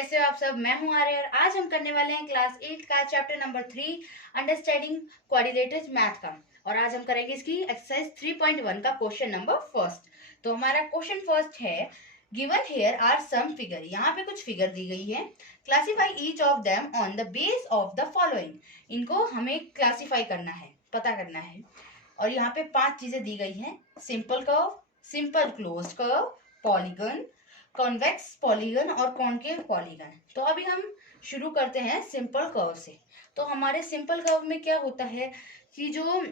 कैसे हो आप सब। मैं हूं आर्य। आज हम करने वाले हैं क्लास 8 का chapter number 3 understanding quadrilateral math का। और आज हम करेंगे इसकी एक्सरसाइज 3.1 का क्वेश्चन नंबर फर्स्ट। तो हमारा क्वेश्चन फर्स्ट है, given here are some figure. यहाँ पे कुछ फिगर दी गई है। Classify each of them on the base of the following. इनको हमें क्लासीफाई करना है, पता करना है। और यहाँ पे 5 चीजें दी गई हैं: simple curve, simple closed curve, polygon, convex polygon और कॉनकेव पॉलीगन। तो अभी हम शुरू करते हैं सिंपल कर्व से। तो हमारे सिंपल कर्व में क्या होता है कि जो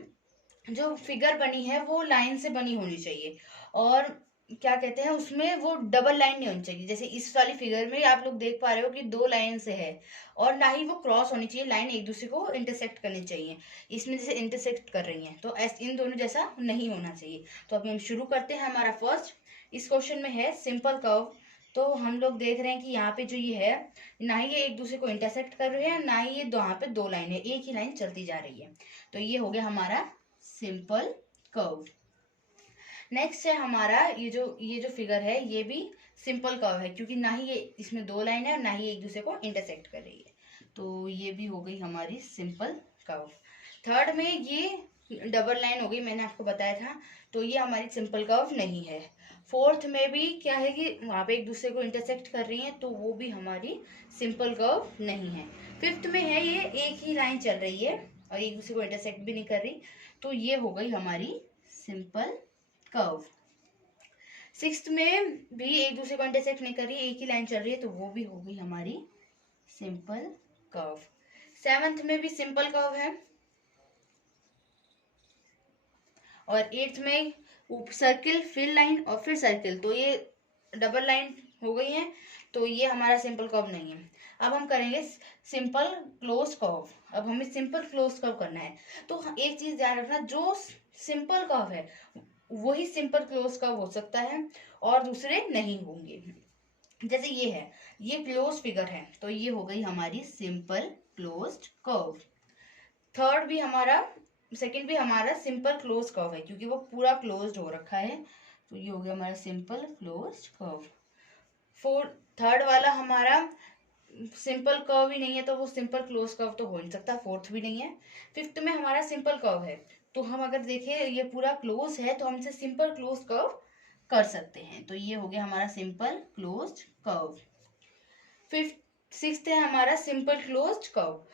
जो फिगर बनी है वो लाइन से बनी होनी चाहिए, और क्या कहते हैं उसमें वो डबल लाइन नहीं होनी चाहिए। जैसे इस वाली फिगर में आप लोग देख पा रहे हो कि 2 लाइन से है, और ना ही वो क्रॉस होनी चाहिए, लाइन एक दूसरे को इंटरसेक्ट करनी चाहिए। इसमें जैसे इंटरसेक्ट कर रही हैं तो इन दोनों जैसा नहीं होना चाहिए। तो अभी हम शुरू करते हैं। हमारा फर्स्ट इस क्वेश्चन में है सिंपल कर्व। तो हम लोग देख रहे हैं कि यहाँ पे जो ये है, ना ही ये एक दूसरे को इंटरसेक्ट कर रहे हैं, ना ही ये यहाँ पे 2 लाइन है, एक ही लाइन चलती जा रही है। तो ये हो गया हमारा सिंपल कर्व। नेक्स्ट है हमारा ये जो फिगर है, ये भी सिंपल कर्व है, क्योंकि ना ही ये इसमें 2 लाइन है और ना ही एक दूसरे को इंटरसेक्ट कर रही है। तो ये भी हो गई हमारी सिंपल कर्व। थर्ड में ये डबल लाइन हो गई, मैंने आपको बताया था, तो ये हमारी सिंपल कर्व नहीं है। फोर्थ में भी क्या है कि वहाँ पे एक दूसरे को इंटरसेक्ट कर रही हैं, तो वो भी हमारी सिंपल कर्व नहीं है। फिफ्थ में है ये एक ही लाइन चल रही है और एक दूसरे को इंटरसेक्ट भी नहीं कर रही, तो ये हो गई हमारी सिंपल कर्व। सिक्स्थ में भी एक दूसरे को इंटरसेक्ट नहीं कर रही, एक ही लाइन चल रही है, तो वो भी हो गई हमारी सिंपल कर्व। सेवंथ में भी सिंपल कर्व है। और एट्थ में सर्किल, फिर लाइन और फिर सर्किल, तो ये डबल लाइन हो गई है, तो ये हमारा सिंपल कर्व नहीं है। अब हम करेंगे सिंपल क्लोज कर्व। अब हमें सिंपल क्लोज कर्व करना है। तो एक चीज ध्यान रखना, जो सिंपल कर्व है वही सिंपल क्लोज कर्व हो सकता है और दूसरे नहीं होंगे। जैसे ये है, ये क्लोज फिगर है, तो ये हो गई हमारी सिंपल क्लोज्ड कर्व। थर्ड भी हमारा, सेकंड भी हमारा सिंपल क्लोज कर्व है, क्योंकि वो पूरा क्लोज्ड हो रखा है, तो ये हो गया हमारा simple closed curve. Fourth, third वाला हमारा सिंपल कर्व ही नहीं है, तो वो सिंपल क्लोज कर्व तो हो नहीं सकता, फोर्थ भी नहीं है। फिफ्थ में हमारा सिंपल कर्व है, तो हम अगर देखें ये पूरा क्लोज है, तो हम इसे सिंपल क्लोज कर्व कर सकते हैं, तो ये हो गया हमारा simple closed curve. Fifth sixth है हमारा सिंपल क्लोज्ड कर्व,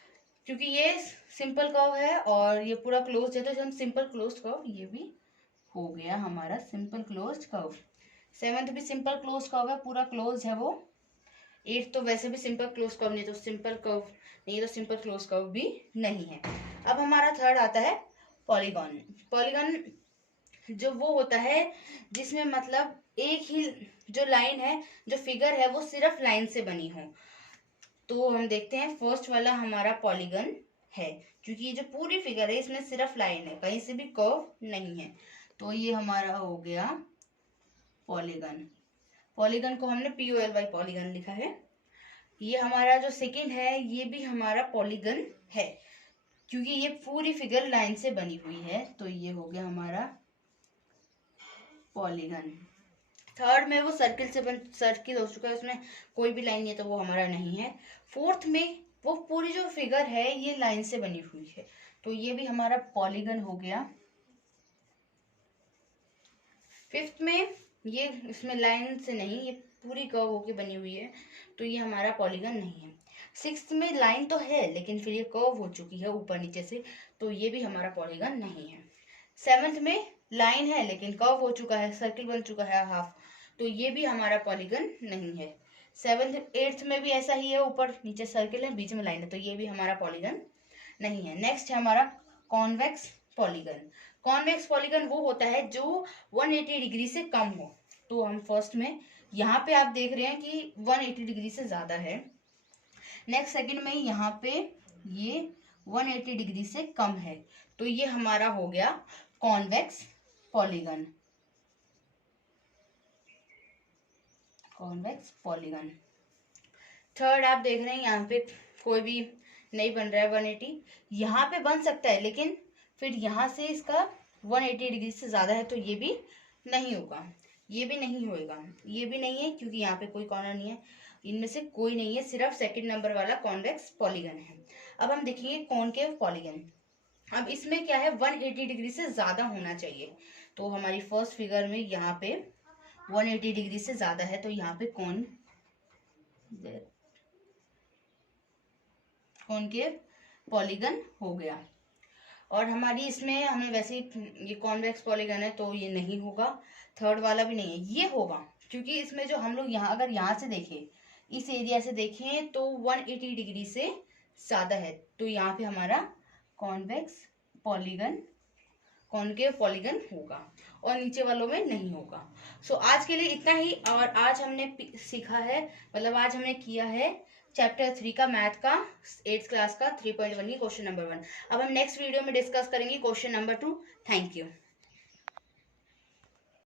क्योंकि ये सिंपल कर्व है और ये पूरा क्लोज है, तो हम सिंपल क्लोज्ड कर्व, ये भी हो गया हमारा सिंपल क्लोज्ड कर्व। सेवंथ भी सिंपल क्लोज कर्व है, पूरा क्लोज है वो। एट तो वैसे भी सिंपल क्लोज कर्व नहीं, तो सिंपल कर्व नहीं, तो सिंपल क्लोज कर्व भी नहीं है। अब हमारा थर्ड आता है पॉलीगॉन। पॉलीगॉन जो वो होता है जिसमें मतलब एक ही जो लाइन है, जो फिगर है, वो सिर्फ लाइन से बनी हो। तो हम देखते हैं फर्स्ट वाला हमारा पॉलीगन है, क्योंकि ये जो पूरी फिगर है इसमें सिर्फ लाइन है, कहीं से भी कर्व नहीं है, तो ये हमारा हो गया पॉलीगन। पॉलीगन को हमने POLY पॉलीगन लिखा है। ये हमारा जो सेकंड है, ये भी हमारा पॉलीगन है, क्योंकि ये पूरी फिगर लाइन से बनी हुई है, तो ये हो गया हमारा पॉलीगन। थर्ड में वो सर्किल हो चुका है, उसमें कोई भी लाइन नहीं है, तो वो हमारा नहीं है। फोर्थ में वो पूरी जो फिगर है ये लाइन से बनी हुई है, तो ये भी हमारा पॉलीगन हो गया। फिफ्थ में ये इसमें लाइन से नहीं, ये पूरी कर्व होके बनी हुई है, तो ये हमारा पॉलीगन नहीं है। सिक्स्थ में लाइन तो है, लेकिन फिर ये कर्व हो चुकी है ऊपर नीचे से, तो ये भी हमारा पॉलीगन नहीं है। सेवंथ में लाइन है लेकिन कर्व हो चुका है, सर्किल बन चुका है हाफ, तो ये भी हमारा पॉलीगन नहीं है। सेवंथ एट्थ में भी ऐसा ही है, ऊपर नीचे सर्किल है, बीच में लाइन है, तो ये भी हमारा पॉलीगन नहीं है। नेक्स्ट है हमारा कॉन्वेक्स पॉलीगन। कॉन्वेक्स पॉलीगन वो होता है जो 180 डिग्री से कम हो। तो हम फर्स्ट में यहाँ पे आप देख रहे हैं कि 180 डिग्री से ज्यादा है। नेक्स्ट सेकंड में यहाँ पे ये 180 डिग्री से कम है, तो ये हमारा हो गया convex polygon. Convex polygon. Third आप देख रहे हैं यहाँ पे कोई भी नहीं बन रहा है 180, यहाँ पे बन सकता है, लेकिन फिर यहाँ से इसका 180 डिग्री से ज्यादा है, तो ये भी नहीं होगा, ये भी नहीं होएगा, ये भी नहीं है, क्योंकि यहाँ पे कोई कॉर्नर नहीं है। इनमें से कोई नहीं है, सिर्फ सेकंड नंबर वाला कॉन्वेक्स पॉलीगन है। अब हम देखेंगे कॉनकेव पॉलीगन। अब इसमें क्या है, 180 डिग्री से ज्यादा होना चाहिए। तो हमारी फर्स्ट फिगर में यहाँ पे 180 डिग्री से ज्यादा है, तो यहाँ पे कॉनकेव पॉलीगन हो गया। और हमारी इसमें हमने वैसे ये कॉन्वेक्स पॉलीगन है तो ये नहीं होगा, थर्ड वाला भी नहीं है, ये होगा क्योंकि इसमें जो हम लोग यहाँ अगर यहाँ से देखें, इस एरिया से देखें तो 180 डिग्री से ज्यादा है, तो यहाँ पे हमारा कॉन्वेक्स पॉलीगन कॉनकेव पॉलीगन होगा और नीचे वालों में नहीं होगा। सो आज के लिए इतना ही। और आज हमने सीखा है, मतलब आज हमने किया है चैप्टर 3 का मैथ का 8th क्लास का 3.1 की क्वेश्चन नंबर 1। अब हम नेक्स्ट वीडियो में डिस्कस करेंगे क्वेश्चन नंबर 2। Thank you.